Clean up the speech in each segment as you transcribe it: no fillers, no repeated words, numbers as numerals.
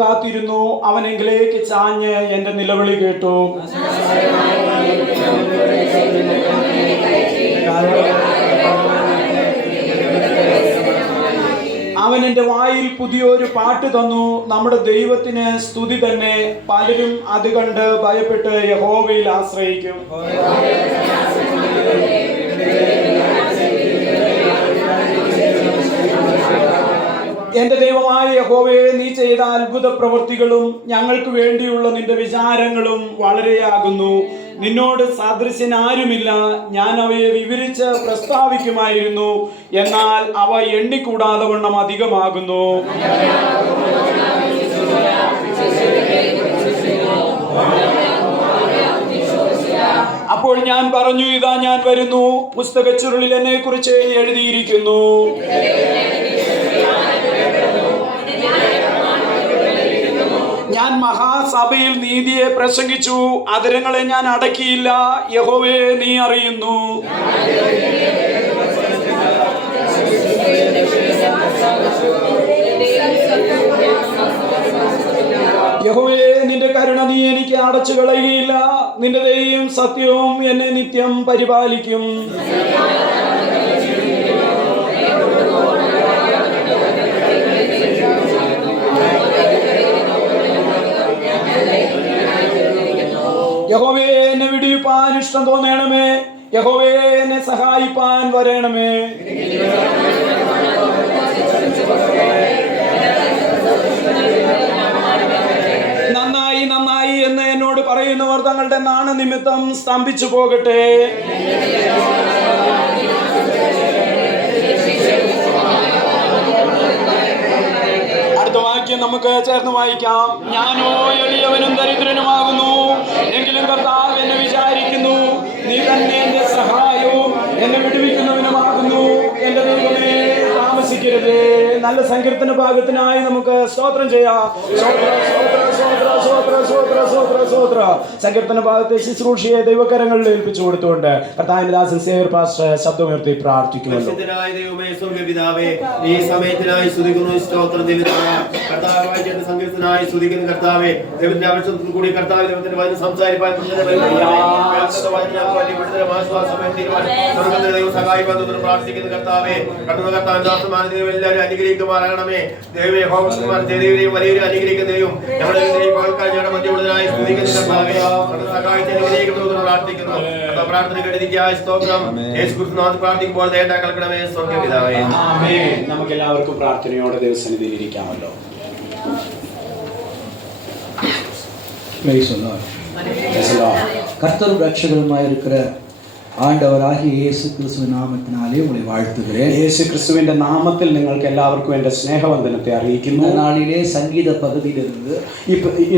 കാത്തിരുന്നു. അവനെങ്കിലേക്ക് ചാഞ്ഞ് എന്റെ നിലവിളി കേട്ടു. അവൻ എൻ്റെ വായിൽ പുതിയൊരു പാട്ട് തന്നു. നമ്മുടെ ദൈവത്തിന് സ്തുതി തന്നെ. പലരും അത് കണ്ട് ഭയപ്പെട്ട് യഹോവയിൽ ആശ്രയിക്കും. എന്റെ ദൈവമായ യഹോവയെ, നീ ചെയ്ത അത്ഭുത പ്രവൃത്തികളും ഞങ്ങൾക്ക് വേണ്ടിയുള്ള നിന്റെ വിചാരങ്ങളും വളരെയാകുന്നു. നിന്നോട് സദൃശനാരുമില്ല. ഞാൻ അവയെ വിവരിച്ച് പ്രസ്താവിക്കുമായിരുന്നു, എന്നാൽ അവ എണ്ണിക്കൂടാതെ വണ്ണം അധികമാകുന്നു. അപ്പോൾ ഞാൻ പറഞ്ഞു, ഇതാ ഞാൻ വരുന്നു. പുസ്തകച്ചുരുളിൽ എന്നെ കുറിച്ച് എഴുതിയിരിക്കുന്നു. ഞാൻ മഹാസഭയിൽ നീതിയെ പ്രസംഗിച്ചു. അധരങ്ങളെ ഞാൻ അടക്കിയില്ല. യഹോവേ, നീ അറിയുന്നു. യഹോവേ, നിന്റെ കരുണ നീ എനിക്ക് അടച്ചു കളയുകയില്ല. നിന്റെ ദയയും സത്യവും എന്നെ നിത്യം പരിപാലിക്കും. യഹോവേ, എന്നെ വിടിയിപ്പാൻ ഇഷ്ടം തോന്നണമേ. യഹോവേ, എന്നെ സഹായിപ്പാൻ വരണമേ. നന്നായി നന്നായി എന്ന് എന്നോട് പറയുന്നവർ തങ്ങളുടെ നാണനിമിത്തം സ്തംഭിച്ചു പോകട്ടെ. അടുത്ത വാക്യം നമുക്ക് ചേർന്ന് വായിക്കാം. ഞാനോ എളിയവനും ദരിദ്രനുമാകുന്നു, എങ്കിലും കർത്താവ് എന്നെ വിചാരിക്കുന്നു. നീ തന്നെ എന്റെ സഹായവും എന്നെ വിടുവിക്കുന്നവനുമാകുന്നു. എന്റെ ദൈവമേ, താമസിക്കരുത്. നല്ല സങ്കീർത്തന ഭാഗത്തിനായി നമുക്ക് സ്തോത്രം ചെയ്യാം. സങ്കീർത്തന ഭാഗത്തെ ശുശ്രൂഷയെ ദൈവകരങ്ങളിൽ ഏൽപ്പിച്ചു കൊടുത്തുകൊണ്ട് കർത്താവിന്റെ ദാസൻ സേവ്യർ പാസ്റ്റർ ശബ്ദമുയർത്തി പ്രാർത്ഥിക്കുമല്ലോ. ഈ സമയത്തിനായി സ്തുതിക്കുന്നു, സ്തോത്രം ദൈവമേ. കർത്താവായ സങ്കീർത്തനായി സ്തുതിക്കുന്ന കർത്താവേ, ദൈവത്തിന്റെ ആവശ്യത്തിൽ കൂടി കർത്താവ് ദൈവത്തിന്റെ വചനം സംസാരിക്കാൻ പ്രാർത്ഥിക്കുന്ന കർത്താവേ, കർത്താവ് എല്ലാവരും അനുഗ്രഹിക്കുമാറാകണമേ. ദൈവമേ, ഹോംകുമാർ ചെറിയ വലിയൊരു അനുഗ്രഹിക്കുന്ന ദൈവം ഞങ്ങളുടെ ഞങ്ങളുടെ മധ്യമുള്ളതിനായി സ്തുതിക്കുന്ന കർത്താവേ, സഹായിച്ച് അനുഗ്രഹിക്കുന്നു പ്രാർത്ഥിക്കുന്നു. പ്രാർത്ഥന കേട്ടിരിക്കുക. സ്തോത്രം. യേശുക്രിസ്തുവിനാമത്തിൽ പ്രാർത്ഥിക്കുമ്പോൾ ദയ കേൾക്കണമേ. സ്വർഗ്ഗപിതാവേ, ആമേൻ. നമുക്ക് എല്ലാവർക്കും പ്രാർത്ഥനയോടെ ദൈവസന്നിധിയിൽ ഇരിക്കാമല്ലോ. கர்த்தரும் ரட்சகருமாய் இருக்கிற ஆண்டவராகிய இயேசு கிறிஸ்துவின் நாமத்தினாலே உங்களை வாழ்த்துகிறேன். യേശു ക്രിസ്തുവിന്റെ നാമത്തിൽ നിങ്ങൾക്ക് എല്ലാവർക്കും എൻ്റെ സ്നേഹവന്ദനത്തെ അറിയിക്കുന്നു. இந்த நாளிலே சங்கீத பகுதியிலிருந்து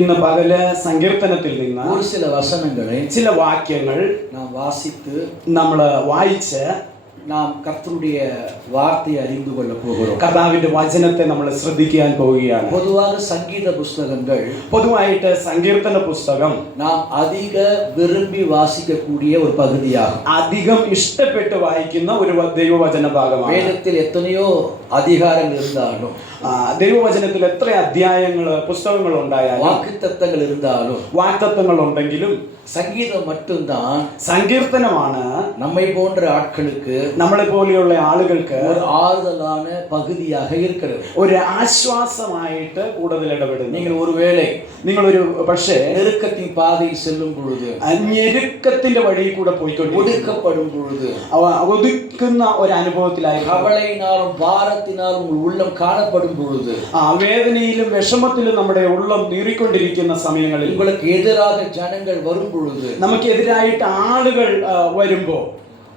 ഇന്ന് പകല് സങ്കീർത്തനത്തിൽ നിന്ന് ஒரு சில வசனங்களை ചില വാക്യങ്ങൾ நாம் வாசித்து നമ്മൾ വായിച്ച് நாம் கர்த்தருடைய வார்த்தையை அறிந்து கொள்ள போகிறோம். കർത്താവിന്റെ വചനത്തെ നമ്മൾ ശ്രദ്ധിക്കാൻ പോവുകയാണ്. பொதுவாக சங்கீத புஸ்தகங்கள், പൊതുവായിട്ട് സങ്കീർത്തന പുസ്തകം நாம் அதிக விரும்பி வாசிக்கக்கூடிய ஒரு பகுதியாகும். അധികം ഇഷ്ടപ്പെട്ട് വായിക്കുന്ന ഒരു ദൈവവചന ഭാഗമാണ്. வேதத்தில் எத்தனையோ அதிகாரங்கள் இருந்தாலும், ദൈവവചനത്തിൽ എത്ര അധ്യായങ്ങൾ പുസ്തകങ്ങൾ ഉണ്ടായാലും, வாக்குத்தத்தங்கள் இருந்தாலும், വാഗ്ദത്തങ്ങൾ ഉണ്ടെങ്കിലും சங்கீதம் மட்டும்தான் സങ്കീർത്തനമാണ് நம்மை போன்ற ஆட்களுக்கு, നമ്മളെ പോലെയുള്ള ആളുകൾക്ക് ஒரு ஆறுதலான பகுதியாக இருக்கிறது. ഒരു ആശ്വാസമായിട്ട് കൂടുതൽ ഇടപെടുന്നു. നിങ്ങളൊരു പക്ഷേ நெருக்கத்தின் பாதையில் செல்லும் பொழுது, ഞെരുക്കത്തിന്റെ വഴിയിൽ കൂടെ പോയിക്കൊണ്ടിരിക്കും, ஒடுக்கப்படும் பொழுது, ഒതുക്കുന്ന ഒരു അനുഭവത്തിലായി, கவலையினாலும் பாரத்தினாலும் உங்கள் உள்ளம் காணப்படும் பொழுது, വേദനയിലും വിഷമത്തിലും നമ്മുടെ ഉള്ളം നീറിക്കൊണ്ടിരിക്കുന്ന സമയങ്ങളിൽ, உங்களுக்கு எதிராக ஜனங்கள் வரும் பொழுது, നമുക്കെതിരായിട്ട് ആളുകൾ വരുമ്പോൾ,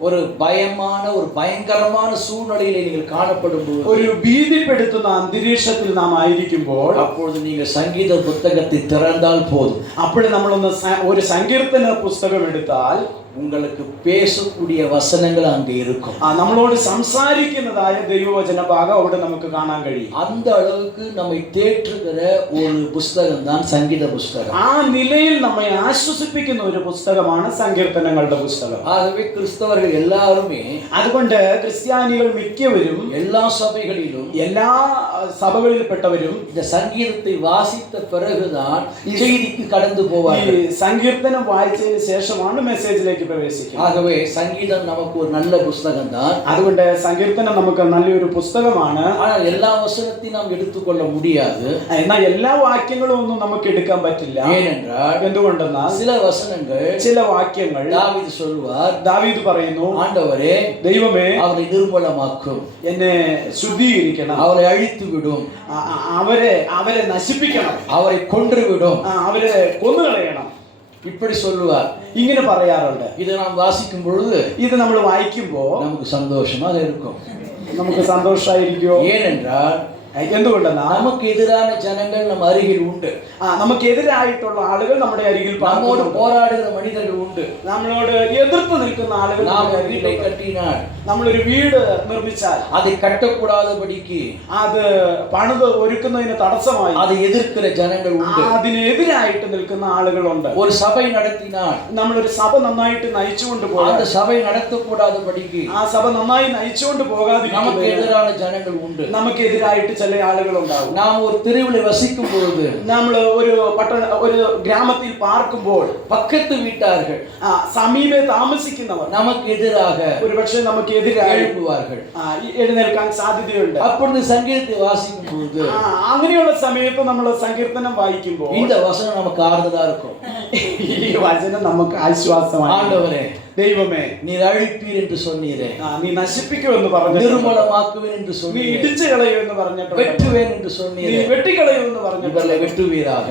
ஒரு பயமான ஒரு பயங்கரமான சூழ்நிலையிலே நீங்கள் காணப்படும் பொழுது, ഒരു ഭീതിപ്പെടുത്തുന്ന അന്തരീക്ഷത്തിൽ നാം ആയിരിക്കുമ്പോൾ, அப்பொழுது நீங்கள் சங்கீத புத்தகத்தை திறந்தால் போதும். അപ്പോൾ നമ്മളൊന്ന് ഒരു സങ്കീർത്തന പുസ്തകം എടുത്താൽ உங்களுக்கு பேசக்கூடிய வசனங்கள் அங்கே இருக்கும். നമ്മളോട് സംസാരിക്കുന്നതായ ദൈവവചന ഭാഗം അവിടെ നമുക്ക് കാണാൻ കഴിയും. அந்த அளவுக்கு நம்மை தேற்றுகிற ஒரு புஸ்தகம் தான் சங்கீத புஸ்தகம். ആ നിലയിൽ നമ്മെ ആശ്വസിപ്പിക്കുന്ന ഒരു പുസ്തകമാണ് സങ്കീർത്തനങ്ങളുടെ പുസ്തകം. ஆகவே கிறிஸ்தவர்கள் எல்லாருமே, അതുകൊണ്ട് ക്രിസ്ത്യാനികൾ മിക്കവരും எல்லா சபைகளிலும் എല്ലാ സഭകളിൽപ്പെട്ടവരും இந்த சங்கீதத்தை வாசித்த பிறகுதான் செய்திக்கு கடந்து ഈ போவார்கள். സങ്കീർത്തനം വായിച്ചതിന് ശേഷമാണ് മെസ്സേജിലേക്ക് പ്രവേശിക്കുന്നത്. ஆகவே சங்கீதம் நமக்கு ஒரு நல்ல புஸ்தகம் தான். അതുകൊണ്ട് സങ്കീർത്തനം നമുക്ക് നല്ലൊരു പുസ്തകമാണ്. ஆனால் எல்லா வசனத்தையும் நாம் எடுத்துக்கொள்ள முடியாது. എന്നാൽ എല്ലാ വാക്യങ്ങളും ഒന്നും നമുക്ക് എടുക്കാൻ പറ്റില്ല. ஏனென்றால் എന്തുകൊണ്ടെന്നാൽ சில வசனங்கள், ചില വാക്യങ്ങൾ தாவீது சொல்வார், ദാവീദ് പറയുന്നു, ஆண்டவரே ദൈവമേ அவரை நிர்மூலமாக்கும், എന്നെ ശുദ്ധീകരിക്കണം, அவரை அழித்து விடும், അവരെ നശിപ്പിക്കണം, அவரை கொன்று விடும், അവരെ കൊന്നുകളയണം. இப்படி சொல்லுவார். ഇങ്ങനെ പറയാറുണ്ട്. இதை நாம் வாசிக்கும் பொழுது ഇത് നമ്മൾ വായിക്കുമ്പോ நமக்கு சந்தோஷமாக இருக்கும். നമുക്ക് സന്തോഷമായിരിക്കുമോ? ஏனென்றால் എന്തുകൊണ്ടെന്നാൽ நமக்கு எதிரான ஜனங்கள் நம்ம அருகில் உண்டு. നമുക്കെതിരായിട്ടുള്ള ആളുകൾ നമ്മുടെ അരികിൽ நம்மோடு போராடுகிற மனிதர்கள் உண்டு. നമ്മളോട് എതിർത്ത് നിൽക്കുന്ന ആളുകൾ நாம் നമ്മുടെ வீட்டை അരികിലുണ്ട്. கட்டினால் നമ്മളൊരു വീട് നിർമ്മിച്ചാൽ அதை கட்டக்கூடாதபடிக்கு അത് പണിത് ഒരുക്കുന്നതിന് തടസ്സമായി அதை எதிர்க்கிற ஜனங்கள் உண்டு. അതിനെതിരായിട്ട് നിൽക്കുന്ന ആളുകളുണ്ട്. ஒரு சபை நடத்தினால் നമ്മളൊരു സഭ നന്നായിട്ട് നയിച്ചുകൊണ്ട് அந்த പോകാൻ சபை நடத்தக்கூடாதபடிக்கு ആ സഭ നന്നായി നയിച്ചുകൊണ്ട് நமக்கு പോകാതിരിക്കുന്നതിന് எதிரான ஜனங்கள் உண்டு. നമുക്കെതിരായിട്ട് ചില ആളുകളുണ്ടാവും. நாம் ஒரு தெருவில் வசிக்கும் பொழுது നമ്മൾ ഒരു ഗ്രാമത്തിൽ പാർക്കുമ്പോൾ பக்கத்து வீட்டார்கள் സമീപെ താമസിക്കുന്നവർ நமக்கு எதிராக ഒരു പക്ഷേ നമുക്ക് എതിരായി எழுப்புவார்கள். എഴുന്നേൽക്കാൻ സാധ്യതയുണ്ട്. அப்பொழுது சங்கீதத்தை வாசிக்கும் பொழுது അങ്ങനെയുള്ള സമയത്ത് നമ്മൾ സങ്കീർത്തനം വായിക്കുമ്പോൾ இந்த வசனம் நமக்கு ஆறுதலா இருக்கும். ഈ വചനം നമുക്ക് ആശ്വാസമാണ്. ஆண்டவரே, ദൈവമേ, நீர் அழிப்பீர் என்று சொன்னீரே, നീ നശിപ്പിക്കുമെന്ന് പറഞ്ഞു, நிர்மூலமாக்குவேன் என்று നീ சொன்னீரே, ഇടിച്ചു കളയുമെന്ന് പറഞ്ഞിട്ടുണ്ട്, வெட்டுவேன் என்று നീ சொன்னீரே, വെട്ടിക്കളയുമെന്ന് പറഞ്ഞിട്ടുണ്ട്. இவர்களை வெட்டுவீராக,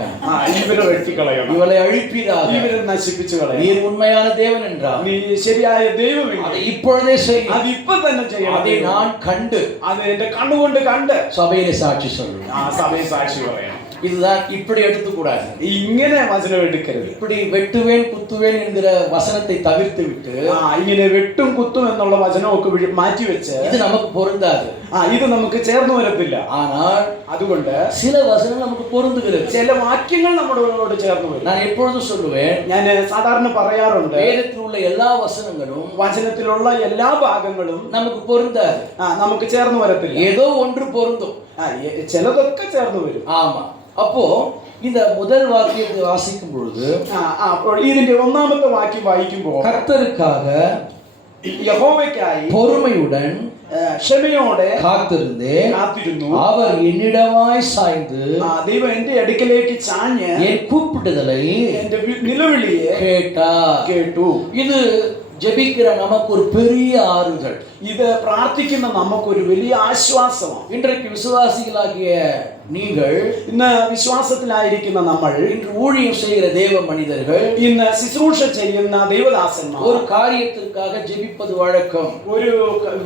ഇവരെ വെട്ടിക്കളയണം, இவளை அழிப்பீராக. ഇവരെ നശിപ്പിച്ചു കളയണം. நீர் உண்மையான தேவன் என்றார். നീ ശരിയായ ദൈവമേ, அதை இப்பொழுதே செய்யும். അത് ഇപ്പൊ തന്നെ ചെയ്യണം. அதை நான் கண்டு അത് എന്റെ കണ്ണുകൊണ്ട് കണ്ട് சபையிலே சாட்சி சொல்லுவேன். സഭയെ സാക്ഷി പറയണം. இதுதான் இப்படி எடுத்துக்கூடாது. ഇങ്ങനെ വചനം എടുക്കരുത്. இப்படி வெட்டுவேன் குத்துவேன் என்கிற வசனத்தை தவிர்த்து விட்டு ഇങ്ങനെ വെട്ടും കുത്തും എന്നുള്ള വചനമൊക്കെ മാറ്റിവെച്ച് இது நமக்கு பொருந்தாது. ഇത് നമുക്ക് ചേർന്ന് വരത്തില്ല. ஆனால் അതുകൊണ്ട് சில வசனங்கள் நமக்கு பொருந்துகிறது. ചില വാക്യങ്ങൾ നമ്മളോട് ചേർന്ന് വരും. நான் எப்பொழுதும் சொல்லுவேன், ഞാൻ സാധാരണ പറയാറുണ്ട്, வேதத்தில் உள்ள எல்லா வசனங்களும் വചനത്തിലുള്ള എല്ലാ ഭാഗങ്ങളും நமக்கு பொருந்தாது. നമുക്ക് ചേർന്ന് വരത്തില്ല. ஏதோ ஒன்று பொருந்தும். ചിലതൊക്കെ ചേർന്ന് വരും. ஆமா. அப்போ இந்த முதல் வாக்கியத்தை வாசிக்கும் பொழுது അപ്പോൾ ഇതിന്റെ ഒന്നാമത്തെ വാക്യം വായിക്കുമ്പോൾ கர்த்தருக்காக യഹോവയ്ക്കായി பொறுமையுடன் ക്ഷമയോടെ காத்திருந்து அவர் என்னிடமாய் சாய்ந்து ദൈവം എന്റെ അടുക്കലേക്ക് ചാഞ്ഞ് என் கூப்பிடுதலை എന്റെ നിലവിളിയെ കേട്ടു. இது ஜெபிக்கிற நமக்கு ஒரு பெரிய ஆறுதல். ഇത് പ്രാർത്ഥിക്കുന്ന നമുക്കൊരു വലിയ ആശ്വാസമാണ്. இன்றைக்கு விசுவாசிகளாகிய நீங்கள், ഇന്ന് വിശ്വാസത്തിലായിരിക്കുന്ന നമ്മൾ, இன்று ஊழியம் செய்கிற தேவ மனிதர்கள், ഇന്ന് ശുശ്രൂഷ ചെയ്യുന്ന ദൈവദാസന്മാർ ஒரு காரியத்திற்காக ஜெபிப்பது வழக்கம். ഒരു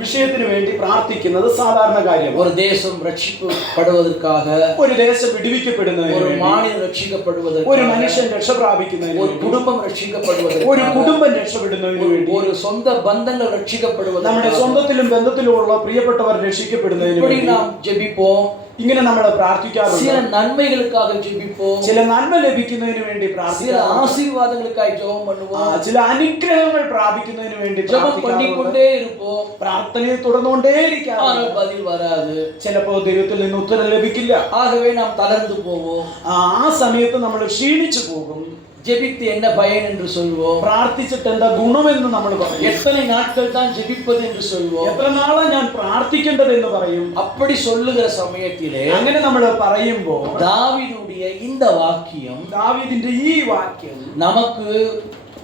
വിഷയത്തിന് വേണ്ടി പ്രാർത്ഥിക്കുന്നത് സാധാരണ കാര്യമാണ്. ஒரு தேசம் ரட்சிக்கப்படுவதற்காக, ഒരു ദേശം വിടുവിക്കപ്പെടുന്നതിന് ஒரு വേണ്ടി, மாநிலம் ரட்சிக்கப்படுவதற்கு, ഒരു മനുഷ്യൻ രക്ഷപ്രാപിക്കുന്നതിന് ஒரு വേണ്ടി, குடும்பம் ரட்சிக்கப்படுவதற்கு, ഒരു കുടുംബം രക്ഷപ്പെടുന്നതിന് വേണ്ടി, ஒரு சொந்த பந்தங்கள் നമ്മുടെ ரட்சிக்கப்படுவதற்கு, സ്വന്തത്തിലും ബന്ധത്തിലുമുള്ള പ്രിയപ്പെട്ടവർ രക്ഷിക്കപ്പെടുന്നതിന് இப்படி വേണ്ടി நாம் ஜெபிப்போம். ഇങ്ങനെ നമ്മൾ പ്രാർത്ഥിക്കാറുണ്ട്. சில நன்மைகளுக்காக ஜெபிப்போம். ചില നന്മ ലഭിക്കുന്നതിന് വേണ്ടി சில പ്രാർത്ഥിക്കാം. ஆசீர்வாதங்களுக்காக ஜெபம் பண்ணுவோம். ചില അനുഗ്രഹങ്ങൾ പ്രാപിക്കുന്നതിന് വേണ്ടി ஜெபம் பண்ணிக்கொண்டே இருப்போம். പ്രാർത്ഥനയെ തുടർന്നുകൊണ്ടേയിരിക്കാം. ஆனால் பதில் വരാது. ചിലപ്പോ ദൈവത്തിൽ നിന്ന് ഉത്തരം ലഭിക്കില്ല. ஆகவே நாம் தளர்ந்து போவோம். ആ സമയത്ത് നമ്മൾ ക്ഷീണിച്ചു പോകും. ஜெபித்து என்ன பயன் என்று சொல்வோம். പ്രാർത്ഥിച്ചിട്ട് എന്താ ഗുണമെന്ന് നമ്മൾ പറയും. எத்தனை நாட்கள் தான் ஜெபிப்பது என்று சொல்வோம். എത്ര നാളാ ഞാൻ പ്രാർത്ഥിക്കേണ്ടത് എന്ന് പറയും. அப்படி சொல்லுகிற சமயத்திலே അങ്ങനെ നമ്മൾ പറയുമ്പോൾ தாவீதுடைய இந்த வாக்கியம், ദാവീദിന്റെ ഈ വാക്യം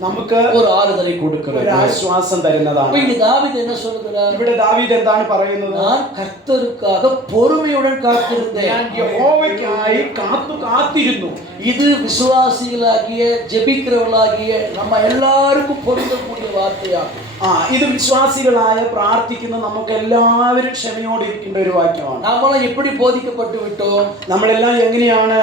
നമുക്ക് ஒரு ஆறுதலை கொடுக்கிறது, ഒരു ആശ്വാസം തരുന്നതാണ്. இங்க தாவீது என்ன சொல்கிறார்? ഇവിടെ ദാവീദ് എന്താണ് പറയുന്നത്? நான் கர்த்தருக்காக பொறுமையுடன் காத்திருந்தேன். ഞാൻ യഹോവയ്ക്കായി കാത്തിരുന്നു. இது விசுவாசிகளாகிய ஜெபிக்கிறவர்களாகிய நம்ம எல்லாருக்கும் பொருந்தக்கூடிய வார்த்தையாகும். ഇത് വിശ്വാസികളായ പ്രാർത്ഥിക്കുന്ന നമുക്ക് എല്ലാവരും ക്ഷമയോടെ ഇരിക്കേണ്ട ഒരു വാക്യമാണ്. நாம எப்படி போதிக்கப்பட்டு விட்டோம்? നമ്മളെല്ലാം എങ്ങനെയാണ്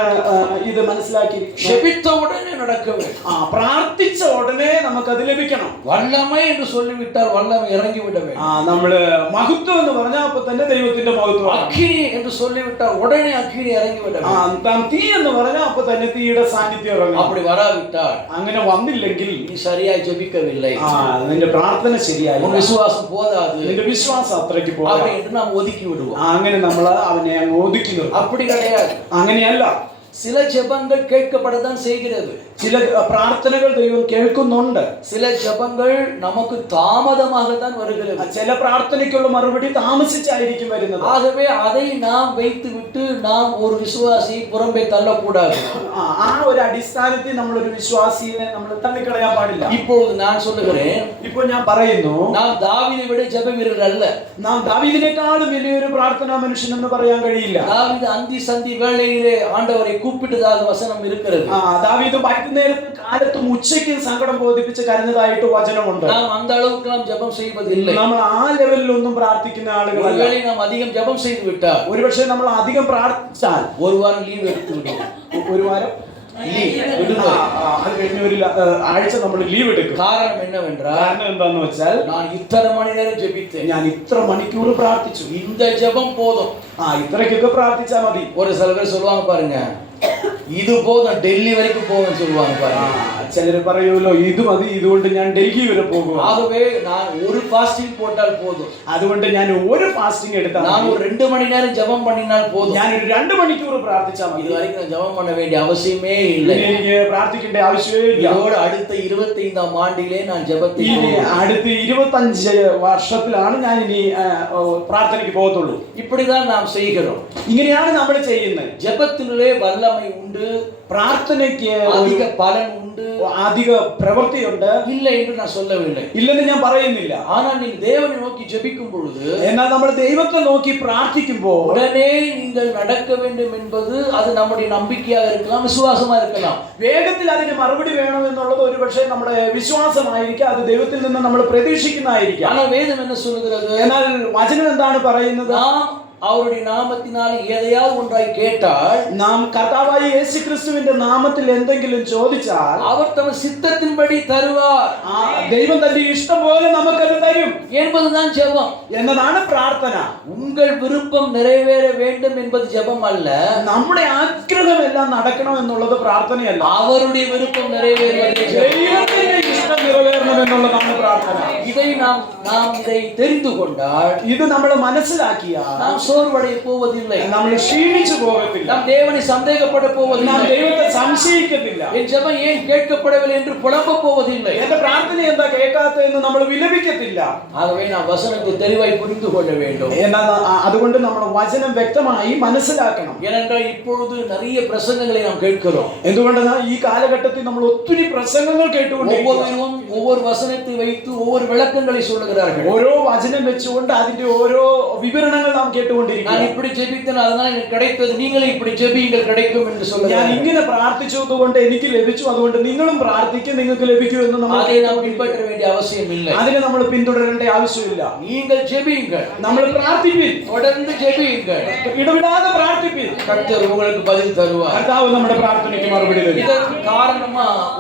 ഇത് മനസ്സിലാക്കി? ஜெபித்த உடனே நடக்க வேண்டும். പ്രാർത്ഥിച്ച ഉടനെ നമുക്കത് ലഭിക്കണം. வல்லமை என்று சொல்லிவிட்டால் வல்லமை இறங்கி விட வேண்டும். നമ്മള് മഹത്വം എന്ന് പറഞ്ഞാൽ അപ്പൊ തന്നെ ദൈവത്തിന്റെ മഹത്വം. அக்கினி என்று சொல்லிவிட்டால் உடனே அக்கினி இறங்கி விட வேண்டும். തീ എന്ന് പറഞ്ഞാൽ അപ്പൊ തന്നെ തീയുടെ സാന്നിധ്യം ഇറങ്ങും. அப்படி வராவிட்டால், അങ്ങനെ വന്നില്ലെങ്കിൽ நீ சரியாய் ஜெபிக்கவில்லை, നിന്റെ പ്രാർത്ഥന ശരിയായി, உன் விசுவாசம் போதாது, നിന്റെ വിശ്വാസം അത്രയ്ക്ക് പോരാ அப்படி என்று நாம் ஒதுக்கி விடுவோம். അങ്ങനെ നമ്മൾ അവനെ അങ്ങ് ഒതുക്കുന്നത്. அப்படி கிடையாது. അങ്ങനെയല്ല. சில ஜெபங்கள் கேட்கப்படத்தான் செய்கிறது. ചില പ്രാർത്ഥനകൾ ദൈവം കേൾക്കുന്നുണ്ട്. சில ஜெபங்கள் நமக்கு தாமதமாக தான் வருகிறது. ചില പ്രാർത്ഥനയ്ക്കുള്ള മറുപടി താമസിച്ചായിരിക്കും വരുന്നത്. ஆகவே அதை நாம் வைத்து விட்டு நாம் ஒரு விசுவாசியை புறம்பே தள்ளக்கூடாது. ആ ഒരു അടിസ്ഥാനത്തിൽ നമ്മൾ ഒരു വിശ്വാസിയെ നമ്മൾ തള്ളിക്കളയാൻ പാടില്ല. இப்பொழுது நான் சொல்லுகிறேன், ഇപ്പോൾ ഞാൻ പറയുന്നു, நாம் தாவீதை விட ஜெப வீரர் அல்ல. നാം ദാവീദിനെക്കാളും വലിയൊരു പ്രാർത്ഥനാ മനുഷ്യൻ എന്ന് പറയാൻ കഴിയില്ല. தாவீது அந்தி சந்தி வேளையிலே ஆண்டவரை கூப்பிட்டதாக வசனம் இருக்கிறது. ദാവീദ് വൈകുന്നേരത്തും കാലത്തും ഉച്ചയ്ക്കും സങ്കടം ബോധിപ്പിച്ച് കരഞ്ഞതായിട്ട് വചനമുണ്ട്. நாம் அந்த அளவுக்கு நாம் ஜெபம் செய்வதில்லை. നമ്മൾ ആ ലെവലിലൊന്നും പ്രാർത്ഥിക്കുന്ന ആളുകളല്ല. ஒருவேளை நாம் அதிகம் ஜெபம் செய்து விட்டால், ഒരുപക്ഷെ നമ്മൾ അധികം പ്രാർത്ഥിച്ചാൽ ஒரு வாரம் லீவ் எடுத்து விடுவோம். ഒരു വാരം അത് കഴിഞ്ഞ ഒരു ആഴ്ച നമ്മൾ ലീവ് എടുക്കും. காரணம் என்னவென்றால், കാരണം എന്താന്ന് വെച്ചാൽ, நான் இத்தனை மணி நேரம் ஜெபித்தேன், ഞാൻ ഇത്ര മണിക്കൂർ പ്രാർത്ഥിച്ചു, இந்த ஜெபம் போதும். ഇത്രയ്ക്കൊക്കെ പ്രാർത്ഥിച്ചാൽ മതി. ஒரு சில பேர் சொல்லுவாங்க பாருங்க, இது போதும், டெல்லி வரைக்கும் போகும் சொல்லுவாங்க பாருங்க. ചിലര് പറയുമല്ലോ, ഇത് മതി, ഇതുകൊണ്ട് ഞാൻ ഡൽഹി വരെ പോകും. ஆகவே நான் ஒரு ஃபாஸ்டிங் போட்டால் போதும், അതുകൊണ്ട് ഞാൻ ഒരു ഫാസ്റ്റിംഗ് എടുത്താൽ, நான் ஒரு 2 மணி நேரம் ஜெபம் பண்ணினால் போதும், ഞാൻ ഒരു 2 മണിക്കൂർ പ്രാർത്ഥിച്ചാൽ മതി. இது வரைக்கும் நான் ஜெபம் பண்ண வேண்டிய அவசியமே இல்லை. എനിക്ക് പ്രാർത്ഥിക്കേണ്ട ആവശ്യമേ ഇല്ല. இதோட அடுத்த 25ஆம் ஆண்டிலே நான் ஜெபத்தை ഇനി അടുത്ത 25 വർഷത്തിലാണ് ഞാൻ ഇനി പ്രാർത്ഥനയ്ക്ക് പോകത്തുള്ളൂ. இப்படிதான் நாம் செய்கிறோம். ഇങ്ങനെയാണ് നമ്മൾ ചെയ്യുന്നത്. ஜெபத்திலே வல்லமை உண்டு, പ്രാർത്ഥനയ്ക്ക് அதிக பலன் உண்டு, അധിക പ്രവൃത്തിയുണ്ട്, இல்லை என்று நான் சொல்லவில்லை. ഇല്ലെന്ന് ഞാൻ പറയുന്നില്ല. ஆனால் நீ தேவனை நோக்கி ஜெபிக்கும் பொழுது, എന്നാൽ നമ്മൾ ദൈവത്തെ നോക്കി പ്രാർത്ഥിക്കുമ്പോൾ உடனே நீங்கள் நடக்க வேண்டும் என்பது அது நம்முடைய நம்பிக்கையாக இருக்கலாம், விசுவாசமா இருக்கலாம். വേഗത്തിൽ അതിന് മറുപടി വേണം എന്നുള്ളത് ഒരുപക്ഷെ നമ്മുടെ വിശ്വാസമായിരിക്കാം, അത് ദൈവത്തിൽ നിന്ന് നമ്മൾ പ്രതീക്ഷിക്കുന്നതായിരിക്കാം. ஆனால் வேதம் என்ன சொல்லுகிறது? എന്നാൽ വചനം എന്താണ് പറയുന്നത്? நாம் அவருடைய நாமத்தினால் எதையாவது ஒன்றாய் கேட்டால், നാം കർത്താവായ യേശുക്രിസ്തുവിന്റെ നാമത്തിൽ എന്തെങ്കിലും ചോദിച്ചാൽ அவர் தம் சித்தத்தின்படி தருவார். ദൈവം തന്റെ ഇഷ്ടം പോലെ നമുക്കത് തരും என்பதுதான் ஜெபம். എന്നതാണ് പ്രാർത്ഥന. உங்கள் விருப்பம் நிறைவேற வேண்டும் என்பது ஜெபம் அல்ல. നമ്മുടെ ആഗ്രഹം എല്ലാം നടക്കണം എന്നുള്ളത് പ്രാർത്ഥനയല്ല. அவருடைய விருப்பம் நிறைவேறுவதே ஜெபம். ദൈവത്തിന്റെ ഇഷ്ടം നിറവേറണം എന്നുള്ളതാണ് പ്രാർത്ഥന. இதை நாம் இதை தெரிந்து கொண்டால், ഇത് നമ്മൾ മനസ്സിലാക്കിയാൽ நாம் சோர்வடைய போவதில்லை, നമ്മൾ ക്ഷീണിച്ചു പോകത്തില്ല, நாம் தேவனை சந்தேகப்பட നാം போவதில்லை, ദൈവത്തെ സംശയിക്കത്തില്ല, என் ஜெபம் ஏன் கேட்கப்படவில்லை என்று புலம்ப போவதில்லை. എന്റെ പ്രാർത്ഥന എന്താ കേൾക്കാത്തതെന്ന് നമ്മൾ വിലപിക്കത്തില്ല. ஆகவே நாம் வசனத்தை தெளிவாய் புரிந்து கொள்ள வேண்டும். എന്നാൽ അതുകൊണ്ട് നമ്മൾ വചനം വ്യക്തമായി മനസ്സിലാക്കണം. ஏனென்றால் இப்பொழுது நிறைய பிரசங்கங்களை நாம் கேட்கிறோம். എന്തുകൊണ്ടെന്നാൽ ഈ കാലഘട്ടത്തിൽ നമ്മൾ ഒത്തിരി പ്രസംഗങ്ങൾ കേട്ടുകൊണ്ടിരിക്കുന്നു. ஒவ்வொருவரும் ஒவ்வொரு வசனத்தை வைத்து ஒவ்வொரு விளக்கங்களை சொல்லுகிறார்கள். ഓരോ വചനം വെച്ചുകൊണ്ട് അതിന്റെ ഓരോ വിവരണങ്ങൾ നാം நான் കേട്ടുകൊണ്ടിരിക്കുന്നു. இப்படி ஜெபித்தேன், அதனால் எனக்கு கிடைத்தது, நீங்களும் இப்படி ஜெபியுங்கள் கிடைக்கும் என்று ഞാൻ சொல்லுகிறார்கள். ഇങ്ങനെ പ്രാർത്ഥിച്ചതുകൊണ്ട് എനിക്ക് ലഭിച്ചു, അതുകൊണ്ട് നിങ്ങളും പ്രാർത്ഥിക്കും, നിങ്ങൾക്ക് ലഭിക്കും എന്ന് നമ്മൾ அதை நாம் பின்பற்ற வேண்டிய அவசியம் இல்லை. അതിനെ നമ്മൾ പിന്തുടരേണ്ട ആവശ്യമില്ല. நீங்கள் ஜெபியுங்கள், നമ്മൾ പ്രാർത്ഥിപ്പിൻ, தொடர்ந்து ஜெபியுங்கள், ഇടവിടാതെ പ്രാർത്ഥിപ്പിൻ. கர்த்தர் உங்களுக்கு பதில் தருவார். കർത്താവ് നമ്മുടെ പ്രാർത്ഥനയ്ക്ക് മറുപടി തരും. இதற்கு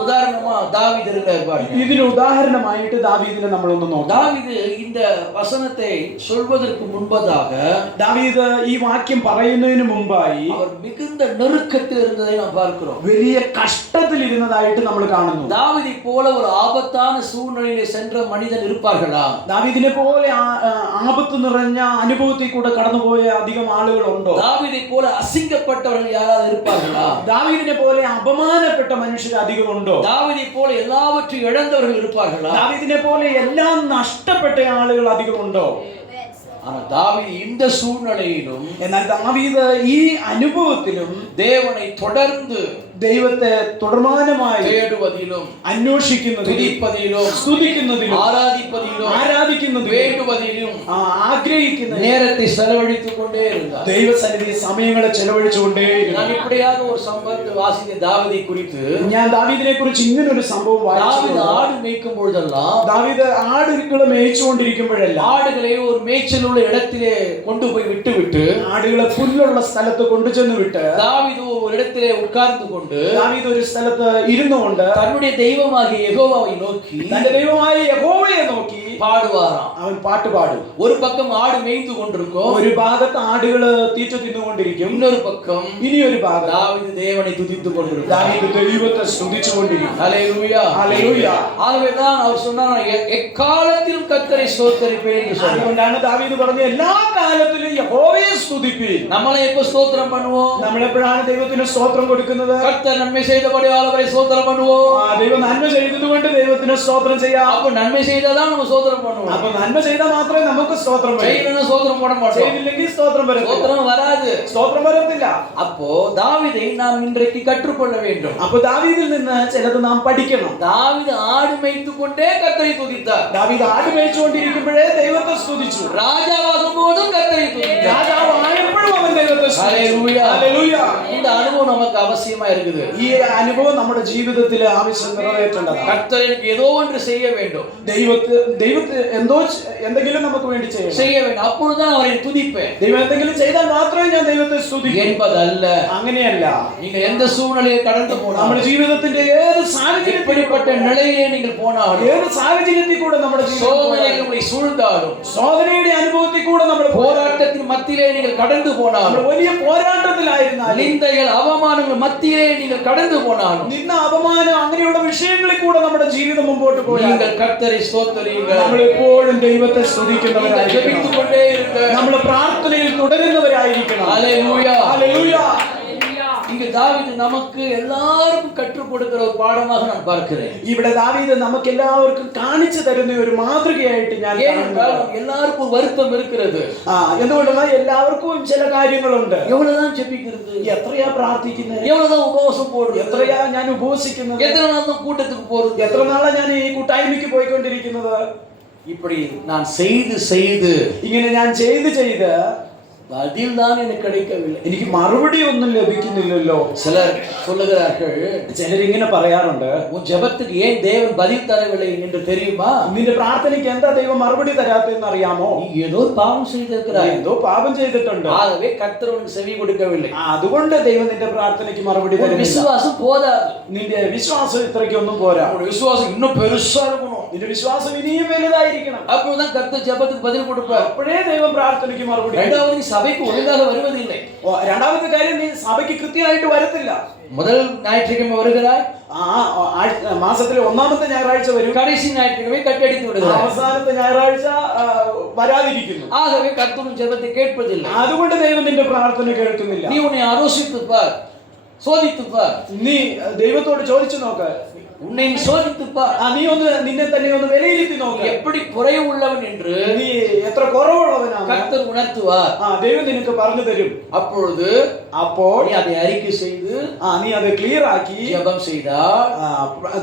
உதாரணமா தாவீது இருந்தார் பாருங்க. ഇതിന് ഉദാഹരണമായിട്ട് ദാവീദിനെ നമ്മളൊന്ന് നോക്കാം. தாவீது இந்த வசனத்தை சொல்வதற்கு முன்பதாக ദാവീദ് ഈ വാക്യം പറയുന്നതിന് മുമ്പായി அவர் மிகுந்த நெருக்கத்தில் இருந்ததை நாம் பார்க்கிறோம். വലിയ കഷ്ടത്തിൽ ഇരുന്നതായിട്ട് നമ്മൾ കാണുന്നു. தாவீதை போல ஒரு ஆபத்தான சூழ்நிலையிலே சென்ற மனிதன் இருப்பார்களா? ദാവീദിനെ പോലെ ആപത്ത് നിറഞ്ഞ അനുഭവത്തിൽ കൂടെ കടന്നുപോയ അധികം ആളുകളുണ്ടോ? தாவீதை போல அசிங்கப்பட்டவர்கள் யாராவது இருப்பார்களா? ദാവീദിനെ പോലെ അപമാനപ്പെട്ട മനുഷ്യർ അധികമുണ്ടോ? தாவீதை போல எல்லாவற்றையும் இழந்தவர்கள் இருப்பார்களா? ദാവീദിനെ പോലെ എല്ലാം നഷ്ടപ്പെട്ട ആളുകൾ അധികമുണ്ടോ? ஆனா தாவீது இந்த சூழ்நிலையிலும் എന്നാൽ ദാവീദ് ഈ അനുഭവത്തിലും தேவனை தொடர்ந்து ദൈവത്തെ തുടർമാനമായി തേടുവതിലും അന്വേഷിക്കുന്നതിലും തുതിപ്പതിലും സ്തുതിക്കുന്നതിലും ആരാധിക്കുന്നതിലും വേണ്ടുവതിലും ആഗ്രഹിക്കുന്ന നേരത്തെ செலவழித்துக்கொண்டே இருந்தார். ദൈവസന്നിധി സമയങ്ങളെ ചെലവഴിച്ചുകൊണ്ടേയിരുന്നു. நான் இப்படியாக ஒரு சம்பவத்தை வாசித்த தாவீதை குறித்து, ഞാൻ ദാവീദിനെ കുറിച്ച് ഇങ്ങനെ ഒരു സംഭവം தாவீது വായിച്ചു. ஆடு மேய்க்கும் பொழுதெல்லாம் ദാവീദ് ആടുകളെ മേയിച്ചുകൊണ്ടിരിക്കുമ്പോഴെല്ലാം ஆடுகளை ஒரு மேய்ச்சல் உள்ள இடத்திலே கொண்டு போய் விட்டு ആടുകളെ പുല്ലുള്ള സ്ഥലത്ത് കൊണ്ടുചെന്ന് വിട്ട് தாவீது ஒரு இடத்திலே உட்கார்ந்து கொண்டு ദാവീദ് ഒരു സ്ഥലത്ത് ഇരുന്നുകൊണ്ട് தன்னுடைய தெய்வமாகிய யெகோவாவை நோக்கி തന്റെ ദൈവമായ യഹോവയെ നോക്കി பாடுவாராம். അവൻ പാട്ട് പാടും. ஒரு பக்கம் ஆடு மேய்ந்து கொண்டிருக்கும், ഒരു ഭാഗത്ത് ആടുകള് തീറ്റ തിന്നുകൊണ്ടിരിക്കും, இன்னொரு பக்கம் ഇനി ഒരു ഭാഗത്ത് தாவீது தேவனை துதித்துக் கொண்டிருக்கும். ദാവീദ് ദൈവത്തെ സ്തുതിച്ചുകൊണ്ടിരിക്കും. ஹல்லேலூயா, ഹല്ലേലൂയ. ஆகவேதான் அவர் சொன்னார், எக்காலத்திலும் கர்த்தரை ஸ்தோத்தரிப்பேன் என்று சொன்னார். അതുകൊണ്ടാണ് ദാവീദ് പറഞ്ഞ എല്ലാ കാലത്തിലും യഹോവയെ സ്തുതിപ്പീൻ. നമ്മളെ எப்ப ஸ்தோத்திரம் பண்ணுவோம்? നമ്മളെപ്പോഴാണ് ദൈവത്തിന് സ്തോത്രം കൊടുക്കുന്നത്? கர்த்தர் நன்மை செய்தபடியால் அவரை ஸ்தோத்திரம் பண்ணுவோம். ദൈവം നന്മ ചെയ്തതുകൊണ്ട് ദൈവത്തിന് സ്തോത്രം ചെയ്യാം. அப்ப நன்மை செய்தாதான் நம்ம ஸ்தோத்திரம் பண்ணுவோம். അപ്പൊ നന്മ ചെയ്താൽ മാത്രമേ നമുക്ക് സ്തോത്രം വരൂ. செய்யணும்னா ஸ்தோத்திரம் பண்ண மாட்டோம். ചെയ്തില്ലെങ്കിൽ സ്തോത്രം വരത്തില്ല. ஸ்தோத்திரம் வராது. സ്തോത്രം വരത്തില്ല. அப்போ தாவீதை நாம் இன்றைக்கு கற்றுக்கொள்ள வேண்டும். അപ്പൊ ദാവീദിൽ നിന്ന് ചിലത് നാം പഠിക്കണം. தாவீது ஆடு மேய்த்துக் கொண்டே கர்த்தரை துதித்தார். ദാവീദ് ആട് മേയിച്ചുകൊണ്ടിരിക്കുമ്പോഴേ ദൈവത്തെ സ്തുതിച്ചു. ராஜாவாகும் போதும் கர்த்தரை துதித்தார். രാജാവായപ്പോഴും അവൻ ദൈവത്തെ സ്തുതിച്ചു. ഹല്ലേലൂയ. ഹല്ലേലൂയ. இந்த அனுபவம் நமக்கு அவசியமா இருக்குது. ഈ അനുഭവം നമ്മുടെ ജീവിതത്തിൽ ആവശ്യം നിറവേറ്റേണ്ടതാണ്. கர்த்தர் எனக்கு ஏதோ ஒன்று செய்ய வேண்டும். ദൈവത്തെ എന്തെങ്കിലും നമുക്ക് വേണ്ടി செய்ய வேண்டும். அப்பொழுதுதான் அவரை துதிப்பேன். ദൈവം എന്തെങ്കിലും ചെയ്താൽ മാത്രമേ ഞാൻ ദൈവത്തെ സ്തുതിക്കൂ என்பதல்ல. അങ്ങനെയല്ല. நீங்க எந்த சூழ்நிலையை கடந்து போனாலும், നമ്മുടെ ജീവിതത്തിന്റെ ഏത് സാഹചര്യത്തിൽപ്പെട്ട இப்படிப்பட்ட நிலையிலே நீங்கள் போனாலும், ഏത് സാഹചര്യത്തിൽ കൂടെ നമ്മുടെ சோதனைகள் உங்களை சூழ்ந்தாலும், സോദനയുടെ അനുഭവത്തിൽ കൂടെ നമ്മൾ போராட்டத்தின் மத்தியிலே நீங்கள் கடந்து போனாலும், വലിയ പോരാട്ടത്തിലായിരുന്നാലും நிந்தைகள் அவமானங்கள் மத்தியிலே நீங்கள் கடந்து போனாலும், നിന്ന അപമാനം അങ്ങനെയുള്ള വിഷയങ്ങളിൽ കൂടെ നമ്മുടെ ജീവിതം മുമ്പോട്ട് പോയാൽ நீங்கள் கர்த்தரை ஸ்தோத்திரியுங்கள். നമ്മൾ എപ്പോഴും ദൈവത്തെ நீங்கள் സ്തുതിക്കുന്നവരായിരിക്കണം. ஜெபித்துக் கொண்டே இருங்கள். നമ്മൾ പ്രാർത്ഥനയിൽ തുടരുന്നവരായിരിക്കണം. ஹல்லேலூயா. ഹല്ലേലൂയ. இங்க தாவீது நமக்கு எல்லாருக்கும் கற்றுக் கொடுக்கிற ஒரு பாடமாக நான் பார்க்கிறேன். ഇവിടെ ദാവീദ് നമുക്ക് എല്ലാവർക്കും കാണിച്ചു തരുന്ന ഒരു മാതൃകയായിട്ട് ഞാൻ ஏனென்றால் കാണുന്നു. எல்லாருக்கும் ஒரு வருத்தம் இருக்கிறது. എന്തുകൊണ്ടെന്നാൽ എല്ലാവർക്കും ചില കാര്യങ്ങളുണ്ട്. எவ்வளவுதான் ஜெபிக்கிறது, എത്രയാ പ്രാർത്ഥിക്കുന്നത്, எவ்வளவுதான் உபவாசம் போடுறது, എത്രയാ ഞാൻ ഉപവസിക്കുന്നത്, எத்தனை நாள் தான் கூட்டத்துக்கு போறது, എത്ര നാളാ ഞാൻ ഈ കൂട്ടായ്മയ്ക്ക് പോയിക്കൊണ്ടിരിക്കുന്നത്. இப்படி நான் செய்து செய்து ഇങ്ങനെ ഞാൻ ചെയ്ത് பதில் தான் எனக்கு கிடைக்கவில்லை. എനിക്ക് മറുപടി ഒന്നും ലഭിക്കുന്നില്ലല്ലോ. சிலர் சொல்லுகிறார்கள், ചിലരിങ്ങനെ പറയാറുണ്ട്, உன் ஜெபத்துக்கு ஏன் தேவன் பதில் தரவில்லை என்று தெரியுமா? നിന്റെ പ്രാർത്ഥനയ്ക്ക് എന്താ ദൈവം മറുപടി തരാത്തെന്ന് അറിയാമോ? நீ ஏதோ பாவம் செய்திருக்கிறாய், എന്തോ പാപം ചെയ്തിട്ടുണ്ട്, ஆகவே கர்த்தர் உனக்கு செவி கொடுக்கவில்லை. അതുകൊണ്ട് ദൈവം നിന്റെ പ്രാർത്ഥനയ്ക്ക് മറുപടി உன் തരുന്നില്ല. விசுவாசம் போதாது. നിന്റെ വിശ്വാസം ഇത്രയ്ക്കൊന്നും പോരാ. உன்னுடைய விசுவாசம் இன்னும் பெருசா இருக்கணும். നിന്റെ വിശ്വാസം ഇനിയും വലുതായിരിക്കണം. அப்பொழுதுதான் கர்த்தர் ஜெபத்துக்கு பதில் கொடுப்பார். അപ്പോഴേ ദൈവം പ്രാർത്ഥനയ്ക്ക് മറുപടി തരും. இரண்டாவது, நீ சபைக்கு ஒழுங்காக வருவதில்லை. രണ്ടാമത്തെ കാര്യം, നീ സഭയ്ക്ക് കൃത്യമായിട്ട് വരത്തില്ല. முதல் ஞாயிற்றுக்கிழமை வருகிறாய், മാസത്തിലെ ഒന്നാമത്തെ ഞായറാഴ്ച വരും, கடைசி ஞாயிற்றுக்கிழமை கட்டடித்து விடுகிறாய். അവസാനത്തെ ഞായറാഴ്ച വരാതിരിക്കുന്നു. ஆகவே கர்த்தரும் ஜெபத்தை கேட்பதில்லை. അതുകൊണ്ട് ദൈവം നിന്റെ പ്രാർത്ഥന കേൾക്കുന്നില്ല. நீ உன்னை ஆலோசித்து பார், சோதித்து பார். നീ ദൈവത്തോട് ചോദിച്ചു നോക്ക്. உன்னை நீ சோதித்து பார். നീ ഒന്ന് നിന്നെ തന്നെ ഒന്ന് വിലയിരുത്തി നോക്ക്. எப்படி குறைவு உள்ளவன் என்று നീ എത്ര കുറവുള്ളവനാണ് கர்த்தர் உணர்த்துவார். ദൈവം നിനക്ക് പറഞ്ഞു തരും. அப்பொழுது അപ്പോൾ நீ அதை அறிக்கை செய்து നീ അത് ക്ലിയർ ആക്കി ஜெபம் செய்தால்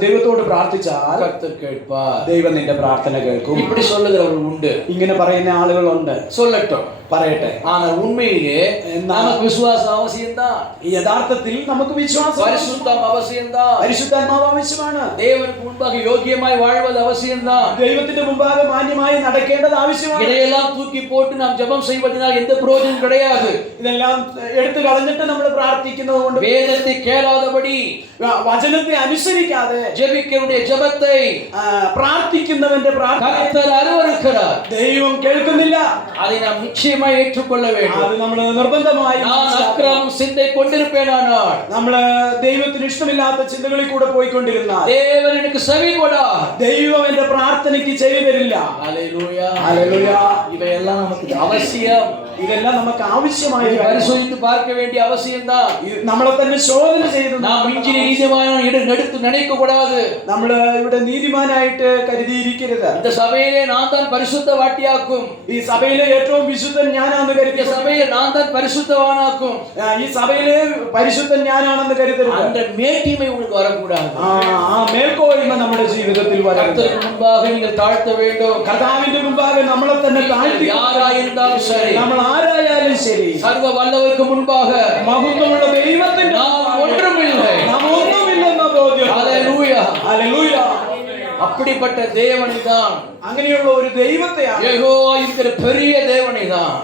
ദൈവത്തോട് പ്രാർത്ഥിച്ചാൽ கர்த்தர் கேட்பார். ദൈവം നിന്റെ പ്രാർത്ഥന കേൾക്കും. இப்படி சொல்லுகிறவர்கள் உண்டு. ഇങ്ങനെ പറയുന്ന ആളുകളുണ്ട്. சொல்லட்டும், പറയട്ടെ. ஆனால் உண்மையிலே நமக்கு விசுவாசம் அவசியம்தான். യഥാർത്ഥത്തിൽ നമുക്ക് വിശ്വാസം, பரிசுத்தம் அவசியம்தான். പരിശുദ്ധാത്മാവ് ആവശ്യമാണ്. தேவனுக்கு முன்பாக யோகியமாய் வாழ்வது அவசியம்தான். ദൈവത്തിന്റെ മുമ്പാകെ മാന്യമായി നടക്കേണ്ടത് ആവശ്യമാണ്. இதையெல்லாம் தூக்கி போட்டு நாம் ஜெபம் செய்வதனால் எந்த பிரயோஜனம் கிடையாது. ഇതെല്ലാം എടുത്തു കളഞ്ഞിട്ട് നമ്മൾ പ്രാർത്ഥിക്കുന്നത് കൊണ്ട്, வேதத்தை கேளாதபடி വചനത്തെ അനുസരിക്കാതെ ஜெபிக்கிறவனுடைய ஜெபத்தை പ്രാർത്ഥിക്കുന്നവന്റെ പ്രാർത്ഥന கர்த்தர் அருவருக்கிறார். ദൈവം കേൾക്കുന്നില്ല. அதை நாம் நிச்சயமாய் ஏற்றுக்கொள்ள வேண்டும். അത് നമ്മൾ നിർബന്ധമായി நான் அக்கிரமம் சிந்தை கொண்டிருப்பேனானால், നമ്മള് ദൈവത്തിന് ഇഷ്ടമില്ലാത്ത ചിന്തകളിൽ കൂടെ പോയിക്കൊണ്ടിരുന്ന தேவன் எனக்கு செவி கொடா. ദൈവം എന്റെ പ്രാർത്ഥനയ്ക്ക് ചെവി തരില്ല. ஹல்லேலூயா. ഹല്ലേലൂയ. இவையெல்லாம் நமக்கு அவசியம். ഇതെല്ലാം നമുക്ക് ആവശ്യമായ இதை കാര്യമാണ്. பரிசோதித்து பார்க்க வேண்டிய அவசியம் தான். നമ്മളെ തന്നെ ശോധന ചെയ്ത് நாம் இஞ்சின நீதிமான எடுத்து நினைக்க கூடாது. നമ്മൾ ഇവിടെ നീതിമാനായിട്ട് കരുതിയിരിക്കരുത്. இந்த சபையிலே நான் தான் பரிசுத்த வாட்டியாக்கும், ഈ സഭയിലെ ഏറ്റവും വിശുദ്ധൻ ഞാനാണെന്ന് இந்த കരുതി சபையை நான் தான் பரிசுத்தவானாக்கும், ഈ സഭയിലെ പരിശുദ്ധൻ ഞാനാണെന്ന് കരുതരുത്. அந்த மேட்டிமை உங்களுக்கு வரக்கூடாது. ആ മേൽക്കോയ്മ നമ്മുടെ ജീവിതത്തിൽ വരരുത്. கர்த்தருக்கு முன்பாக நீங்கள் தாழ்த்த வேண்டும். കർത്താവിന്റെ മുമ്പാകെ നമ്മളെ തന്നെ താഴ്ത്തി யாராயிருந்தாலும் சரி, നമ്മൾ ആരായാലും ശരി சர்வ வல்லவருக்கு முன்பாக മഹത്വമുള്ള ദൈവത്തിന്റെ நாம் ஒன்றுமில்லை. നാം ഒന്നുമില്ലെന്ന ബോധ്യം. ஹல்லேலூயா. ഹല്ലേലൂയ. அப்படிப்பட்ட தேவனை தான், അങ്ങനെയുള്ള ഒരു ദൈവത്തെയാണ്, யெகோவா இருக்கிற பெரிய தேவனை தான்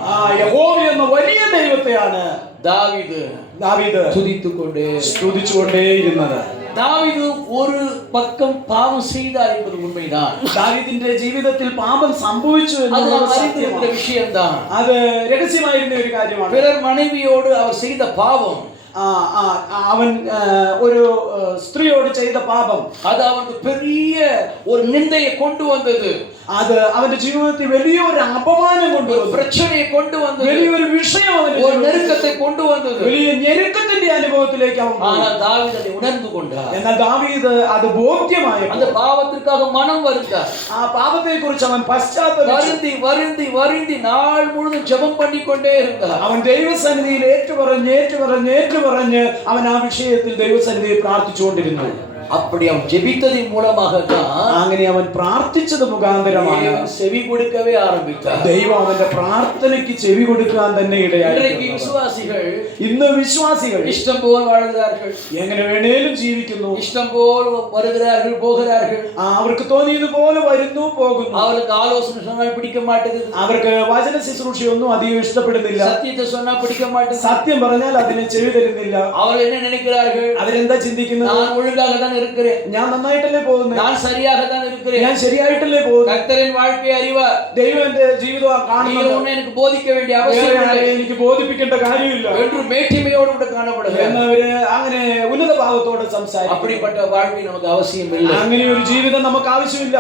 യഹോവ എന്ന വലിയ ദൈവത്തെയാണ് தாவீது ദാവീദ് துதித்துக் கொண்டே. സ്തുതിച്ചുകൊണ്ടേയിരുന്നത്. தாவீது ஒரு பக்கம் பாவம் செய்தார் என்பது உண்மைதான். ദാവീദിന്റെ ജീവിതത്തിൽ പാപം സംഭവിച്ചു அது എന്നുള്ളത് நாம் அறிந்திருக்கிற സത്യമാണ്. விஷயம்தான். അത് രഹസ്യമായിരുന്ന ഒരു കാര്യമാണ്. பிறர் மனைவியோடு அவர் செய்த பாவம், അവൻ ഒരു സ്ത്രീയോട് ചെയ്ത പാപം அது அவனுக்கு பெரிய ஒரு நிந்தையை கொண்டு வந்தது, അത് അവന്റെ ജീവിതത്തിൽ വലിയൊരു അപമാനം ஒரு കൊണ്ടുവന്നു, பிரச்சனையை கொண்டு வந்தது, വലിയൊരു വിഷയം അവന്റെ ஒரு ജീവിതത്തിൽ, நெருக்கத்தை கொண்டு வந்தது. വലിയ ഞെരുക്കത്തിന്റെ അനുഭവത്തിലേക്ക് അവൻ പോയി. ஆனால் தாவீது அதை உணர்ந்து கொண்டார். എന്നാൽ ദാവീദ് അത് ബോധ്യമായ அந்த பாவத்திற்காக மனம் வருந்தார். ആ പാപത്തെ കുറിച്ച് അവൻ പശ്ചാത്തപിച്ചു. வருந்தி வருந்தி வருந்தி நாள் முழுதும் ஜெபம் பண்ணிக்கொண்டே இருந்தார். അവൻ ദൈവസന്നിധിയിൽ ഏറ്റുപറഞ്ഞ് അവൻ ആ വിഷയത്തിൽ ദൈവസന്നിധിയിൽ പ്രാർത്ഥിച്ചുകൊണ്ടിരുന്നു. அப்படி அவன் ஜெபித்ததின் மூலமாக தான் അങ്ങനെ അവൻ പ്രാർത്ഥിച്ചത് മുഖാന്തരമാണ് தேவன் செவி கொடுக்கவே ஆரம்பித்தார். ദൈവം അവന്റെ പ്രാർത്ഥനയ്ക്ക് ചെവി കൊടുക്കാൻ തന്നെ ഇടയായി. இன்றைக்கு விசுவாசிகள் ഇന്ന് വിശ്വാസികൾ இஷ்டம் போல் வாழ்கிறார்கள், എങ്ങനെ വേണേലും ജീവിക്കുന്നു. இஷ்டம் போல் வருகிறார்கள் போகிறார்கள். അവർക്ക് തോന്നിയതുപോലെ വരുന്നു പോകുന്നു. அவருக்கு ஆலோசனை சொன்னால் பிடிக்க மாட்டேங்குது, അവർക്ക് വചന ശുശ്രൂഷയൊന്നും അധികം ഇഷ്ടപ്പെടുന്നില്ല. சத்தியத்தை சொன்னா பிடிக்க மாட்டேங்குது. സത്യം പറഞ്ഞാൽ അതിനെ ചെവി തരുന്നില്ല. அவர்கள் என்ன நினைக்கிறார்கள்? അവരെന്താ ചിന്തിക്കുന്നത്? நான் ஒழுங்காக தான் இருக்கிறேன், ഞാൻ നന്നായിട്ടല്ലേ പോകുന്നത്, நான் சரியாக தான் இருக்கிறேன், ഞാൻ ശരിയായിട്ടല്ലേ പോകുന്നത്, கர்த்தரின் வாழ்க்கையை அறிவார், ദൈവം എന്റെ ജീവിതം நீ കാണുന്നത്, ஒண்ணு எனக்கு போதிக்க வேண்டிய அவசியம் വേറെ இல்லை ആരെയും എനിക്ക് ബോധിപ്പിക്കേണ്ട കാര്യമില്ല என்று மேட்டிமையோடு கூட காணப்படுகிறார். എന്നവര് അങ്ങനെ ഉന്നത ഭാവത്തോടെ സംസാരിക്കും. அப்படிப்பட்ட வாழ்க்கை நமக்கு அவசியம் இல்லை. അങ്ങനെ ഒരു ജീവിതം നമുക്ക് ആവശ്യമില്ല.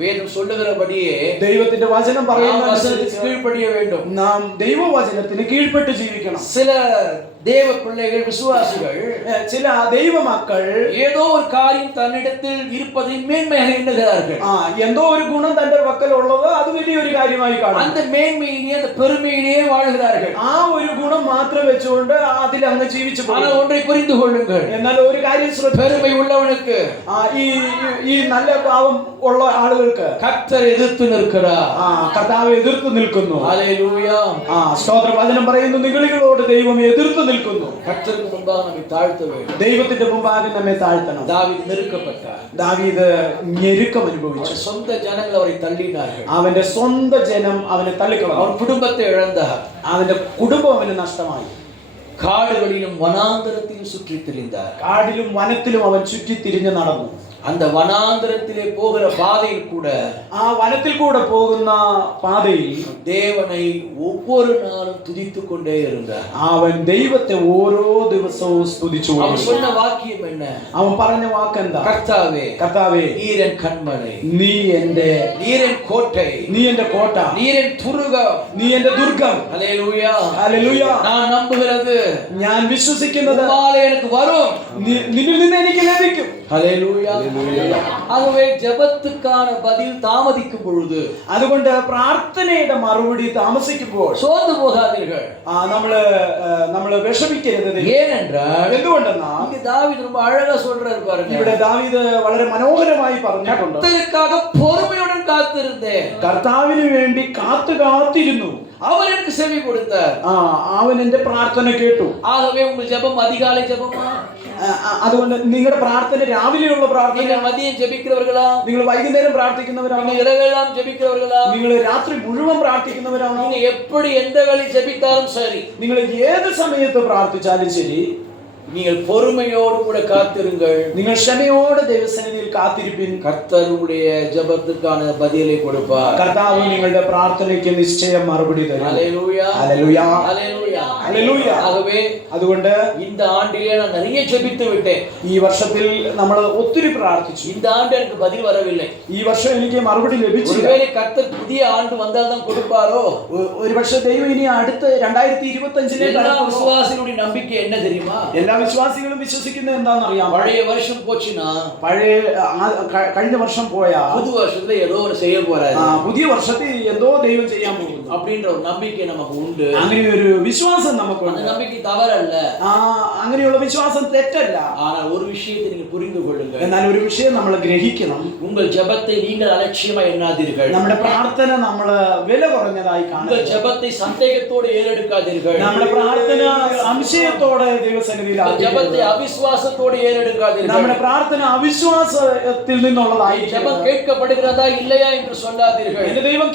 வேதம் சொல்லுகிறபடியே ദൈവത്തിന്റെ വചനം நாம் പറയുന്ന வசனத்துக்கு கீழ்ப்படிய வேண்டும். നാം ദൈവവചനത്തിന് കീഴ്പ്പെട്ട് ജീവിക്കണം. சில தேவ பிள்ளைகள் விசுவாசிகள் ചില ദൈവമക്കൾ ஏதோ ஒரு காரியம் தன்னிடத்தில் இருப்பதை மேன்மையாக எண்ணுகிறார்கள். എന്തോ ഒരു ഗുണം തന്റെ പക്കൽ ഉള്ളത് അത് വലിയൊരു കാര്യമായി കാണും. அந்த மேன்மையிலேயே அந்த பெருமையிலேயே வாழ்கிறார்கள். ആ ഒരു ഗുണം മാത്രം വെച്ചുകൊണ്ട് അതിൽ അങ്ങ് ജീവിച്ചു പോകും. ஆனால் ஒன்றை புரிந்து கொள்ளுங்கள், എന്നാൽ ഒരു കാര്യം பெருமை உள்ளவனுக்கு ഈ നല്ല ഭാവം ഉള്ള ആളുകൾക്ക് கர்த்தர் எதிர்த்து நிற்கிறார். കർത്താവ് എതിർത്ത് നിൽക്കുന്നു. ஹல்லேலூயா. സ്തോത്രം. വചനം പറയുന്നു, നിഗളികളോട് ദൈവം എതിർത്ത് നിൽക്കുന്നു. கர்த்தருக்கு முன்பாக நம்மை தாழ்த்த வேண்டும். ദൈവത്തിന്റെ മുമ്പാകെ നമ്മെ താഴ്ത്തണം. தாவீது நெருக்கப்பட்டார். ദാവീദ് ഞെരുക്കം അനുഭവിച്ചു. அவருடைய சொந்த ஜனங்கள் அவரை தள்ளினார்கள். അവന്റെ സ്വന്തം ജനം അവനെ തള്ളിക്കളഞ്ഞു. அவன் குடும்பத்தை இழந்தார். അവന്റെ കുടുംബം അവന് നഷ്ടമായി. காடுகளிலும் வனாந்தரத்திலும் சுற்றி திரிந்தார். കാടിലും വനത്തിലും അവൻ ചുറ്റിത്തിരിഞ്ഞ് നടന്നു. அந்த வனாந்தரத்திலே போகிற பாதையில் கூட ആ വനത്തിൽ കൂടെ പോകുന്ന പാതയിൽ தேவனை ஒவ்வொரு நாளும் துதித்துக் கொண்டே இருந்தார். അവൻ ദൈവത്തെ ഓരോ ദിവസവും സ്തുതിച്ചു. அவன் சொன்ன வாக்கியம் என்ன? അവൻ പറഞ്ഞ വാക്കെന്താ? கர்த்தாவே, കർത്താവേ, நீரன் கண்மலை, നീ എന്റെ நீரன் கோட்டை, നീ എന്റെ കോട്ട, நீரன் துருகம். നീ എന്റെ ദുർഗം. ஹல்லேலூயா. ഹല്ലേലൂയ. நான் நம்புகிறது ഞാൻ വിശ്വസിക്കുന്നത് உம்மாலே எனக்கு வரும். നിന്നിൽ നിന്ന് എനിക്ക് ലഭിക്കും. ஹல்லேலூயா. ஆகவே ஜெபத்துக்கான பதில் தாமதிக்கும் பொழுது, അതുകൊണ്ട് പ്രാർത്ഥനയുടെ മറുപടി താമസിക്കുമ്പോൾ சோர்ந்து போகாதீர்கள். നമ്മള് വിഷമിക്കരുത്. ஏனென்றால் എന്തുകൊണ്ടെന്നാ இங்க தாவீது ரொம்ப அழகா சொல்றாரு பாருங்க. ഇവിടെ ദാവീദ് വളരെ മനോഹരമായി പറഞ്ഞിട്ടുണ്ട്. கர்த்தருக்காக பொறுமையுடன் காத்திருந்தேன், കർത്താവിന് വേണ്ടി കാത്തിരുന്നു, அவர் எனக்கு செவி கொடுத்தார். അവൻ എന്റെ പ്രാർത്ഥന കേട്ടു. ஆகவே உங்கள் ஜெபம் அதிகாலை ஜெபமா? അതുകൊണ്ട് നിങ്ങളുടെ പ്രാർത്ഥന രാവിലെയുള്ള പ്രാർത്ഥന, நீங்கள் மதியம் ஜெபிக்கிறவர்களா? നിങ്ങൾ വൈകുന്നേരം പ്രാർത്ഥിക്കുന്നവരാണോ? நீங்கள் இரவெல்லாம் ஜெபிக்கிறவர்களா? നിങ്ങൾ രാത്രി മുഴുവൻ പ്രാർത്ഥിക്കുന്നവരാണോ? நீங்க எப்படி எந்த வேளை ஜெபித்தாலும் சரி, നിങ്ങൾ ഏത് സമയത്ത് പ്രാർത്ഥിച്ചാലും ശരി, நீங்கள் பொறுமையோடு கூட காத்திருங்கள். നിങ്ങൾ ക്ഷമയോടെ ദൈവസന്നിധിയിൽ കാത്തിരിപ്പിൻ. கர்த்தருடைய ஜெபத்துக்கான பதிலை கொடுப்பார். കർത്താവ് നിങ്ങളുടെ പ്രാർത്ഥനയ്ക്ക് നിശ്ചയം മറുപടി തരും. ஹல்லேலூயா. ഹല്ലേലൂയ. ஹல்லேலூயா. ഹല്ലേലൂയ. ஆகவே അതുകൊണ്ട് இந்த ஆண்டிலே நான் நிறைய ஜெபித்து விட்டேன். ഈ വർഷത്തിൽ നമ്മൾ ഒത്തിരി പ്രാർത്ഥിച്ചു. இந்த ஆண்டு எனக்கு பதில் வரவில்லை. ഈ വർഷം എനിക്ക് മറുപടി ലഭിച്ചില്ല. ஒருவேளை கர்த்தர் புதிய ஆண்டு வந்தால் தான் கொடுப்பாரோ? ഒരു പക്ഷേ ദൈവം ഇനി അടുത്ത 2025 எல்லா விசுவாசிகளுடைய நம்பிக்கை என்ன தெரியுமா? എല്ലാ വിശ്വാസികളും വിശ്വസിക്കുന്നത് എന്താണെന്നറിയാം. பழைய வருஷம் போச்சுனா പഴയ കഴിഞ്ഞ വർഷം പോയാ புது வருஷத்துல ஏதோ ஒரு செய்ய போறாரு. പുതിയ വർഷത്തിൽ എന്തോ ദൈവം ചെയ്യാൻ പോകുന്നു அப்படின்ற ஒரு நம்பிக்கை நமக்கு உண்டு. അങ്ങനെ ഒരു വിശ്വാസം നമുക്കുണ്ട്. அந்த நம்பிக்கை தவறல்ல. അങ്ങനെയുള്ള വിശ്വാസം തെറ്റല്ല. ஆனால் ஒரு விஷயத்தை நீங்க புரிந்து கொள்ளுங்க. എന്നാൽ ഒരു വിഷയം നമ്മൾ ഗ്രഹിക്കണം. உங்கள் ஜெபத்தை நீங்கள் அலட்சியமா எண்ணாதீர்கள். നമ്മുടെ പ്രാർത്ഥന നമ്മൾ വില കുറഞ്ഞതായി കാണുക. உங்கள் ஜெபத்தை சந்தேகத்தோடு ஏறெடுக்காதீர்கள். നമ്മുടെ പ്രാർത്ഥന സംശയത്തോടെ ദൈവസന്നിധിയിൽ ஜெபத்தை அவிசுவாசத்தோடு ஏறெடுக்காதீர்கள். നമ്മുടെ പ്രാർത്ഥന അവിശ്വാസത്തിൽ നിന്നുള്ളതായി. ஜெபம் கேட்கப்படுகிறதா இல்லையா என்று சொல்லாதீர்கள். എന്റെ ദൈവം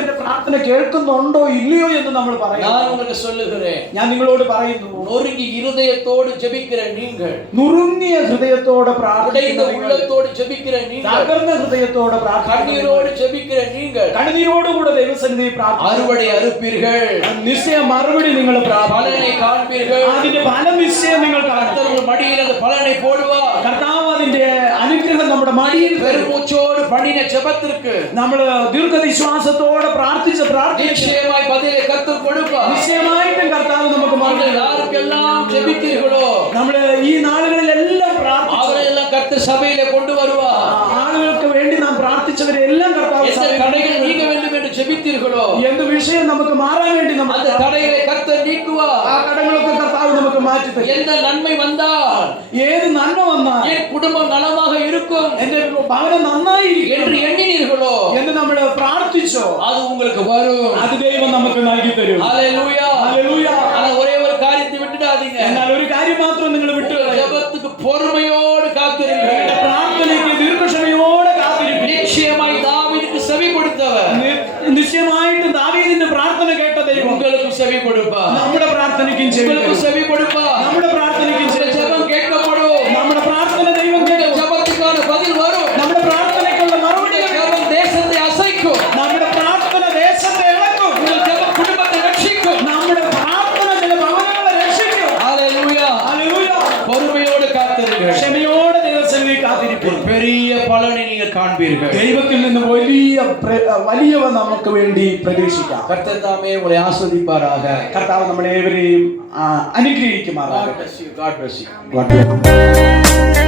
എന്റെ പ്രാർത്ഥന കേൾക്കുന്നുണ്ടോ ഇല്ലയോ എന്ന് നമ്മൾ പറയണം. நான் உங்களுக்கு சொல்லுகிறேன். ഞാൻ നിങ്ങളോട് പറയുന്നു, நொறுங்கி இருதயத்தோடு ஜெபிக்கிற நீங்கள், നുറുങ്ങിയ ഹൃദയത്തോടെ உடைந்த പ്രാർത്ഥിക്കുന്ന നിങ്ങൾ, உள்ளத்தோடு ஜெபிக்கிற நீங்கள், തകർന്ന ഹൃദയത്തോടെ പ്രാർത്ഥിക്കുന്ന கண்ணீரோடு ஜெபிக்கிற நீங்கள், കണ്ണീരോടുകൂടെ ദൈവസന്നിധിയിൽ പ്രാർത്ഥിക്കുന്ന அறுவடை அறுப்பீர்கள். നിശ്ചയ മറുപടി നിങ്ങൾ பலனை காண்பீர்கள். അതിന്റെ ഫലം നിശ്ചയം നിങ്ങൾ കാണും. கர்த்தர் மடியில் அந்த பலனை போடுவார். കർത്താവ് അതിന്റെ അനുഗ്രഹം നമ്മുടെ മടിയിൽ பெருமூச்சோடு பண்ணின ஜெபத்திற்கு നമ്മൾ ദീർഘവിശ്വാസത്തോടെ പ്രാർത്ഥിച്ച പ്രാർത്ഥന நிச்சயமாய் பதிலை கர்த்தர் கொடுப்பார். നിശ്ചയമായിട്ടും കർത്താവ് നമുക്ക് நீங்கள் யாருக்கெல்லாம் ஜெபித்தீர்களோ നമ്മൾ ഈ നാളുകളിലെല്ലാം പ്രാർത്ഥിച്ചു அவரையெல்லாம் கர்த்தர் சபையிலே கொண்டு வருவார். ആളുകൾക്ക് വേണ്ടി നാം പ്രാർത്ഥിച്ചവരെല്ലാം കർത്താവ് எந்த தடைகள் நீங்க வேண்டும் என்று ஜெபித்தீர்களோ എന്ത് വിഷയം നമുക്ക് മാറാൻ വേണ്ടി നമ്മൾ அந்த தடைகளை கர்த்தர் நீக்குவார். ആ കടങ്ങളൊക്കെ കർത്താവ് നമുക്ക് മാറ്റി തരും. எந்த நன்மை வந்தால் ഏത് നന്മ വന്നാൽ என் குடும்பம் நலமாக இருக்கும் എന്റെ ഭവനം നന്നായിരിക്കും என்று എണ്ണിனீர்களோ എന്ന് നമ്മൾ പ്രാർത്ഥിച്ചോ அது உங்களுக்கு வரும். അത് ദൈവം നമുക്ക് നൽകി തരും. ஹalleluya. ഹല്ലേലൂയ. ஆனா ஒரே ஒரு காரியத்தை விட்டுடாதீங்க. എന്നാൽ ഒരു കാര്യം മാത്രം നിങ്ങൾ വിട്ടു உங்கள் ஜெபத்துக்கு பொறுமையோடு காத்திருங்கள். പ്രാർത്ഥനയ്ക്ക് ദീർഘക്ഷമയോടെ കാത്തിരിക്കും. நிச்சயமாய் தாவீதுக்கு செவி கொடுத்தவர் നിശ്ചയമായിട്ടും ദാവീദിന്റെ പ്രാർത്ഥന കേട്ട ദൈവം உங்களுக்கும் செவி கொடுப்பார். നമ്മുടെ പ്രാർത്ഥനയ്ക്കും ചെവി உங்களுக்கும் തരും. செவி கொடுப்பார். നമ്മുടെ പ്രാർത്ഥനയ്ക്കും ചെവി உங்கள் തരും. ஜெபம் கேட்கப்படும். നമ്മുടെ പ്രാർത്ഥന ദൈവം உங்கள் കേൾക്കും. ஜெபத்துக்கான பதில் வரும். നമ്മുടെ പ്രാർത്ഥനയ്ക്കുള്ള മറുപടി உங்கள் ஜெபம் தேசத்தை அசைக்கும். നമ്മുടെ പ്രാർത്ഥന ദേശത്തെ ഇളക്കും. உங்கள் ஜெபம் குடும்பத்தை ரட்சிக்கும். നമ്മുടെ പ്രാർത്ഥന ചില ഭവനങ്ങളെ രക്ഷിക്കും. ஹalleluya. ഹല്ലേലൂയ. பொறுமையோடு காத்திருங்கள். ക്ഷമയോടെ ദൈവസന്നിധി കാത്തിരിക്കും. ஒரு பெரிய பலனை நீங்கள் காண்பீர்கள். ദൈവത്തിൽ നിന്ന് വലിയവ നമുക്ക് വേണ്ടി പ്രതീക്ഷിക്കാം. கர்த்தர் தாமே உங்களை ஆசீர்வதிப்பாராக. കർത്താവ് നമ്മളേവരെയും അനുഗ്രഹിക്കുമാറാകട്ടെ. God bless you. God bless you. God bless you.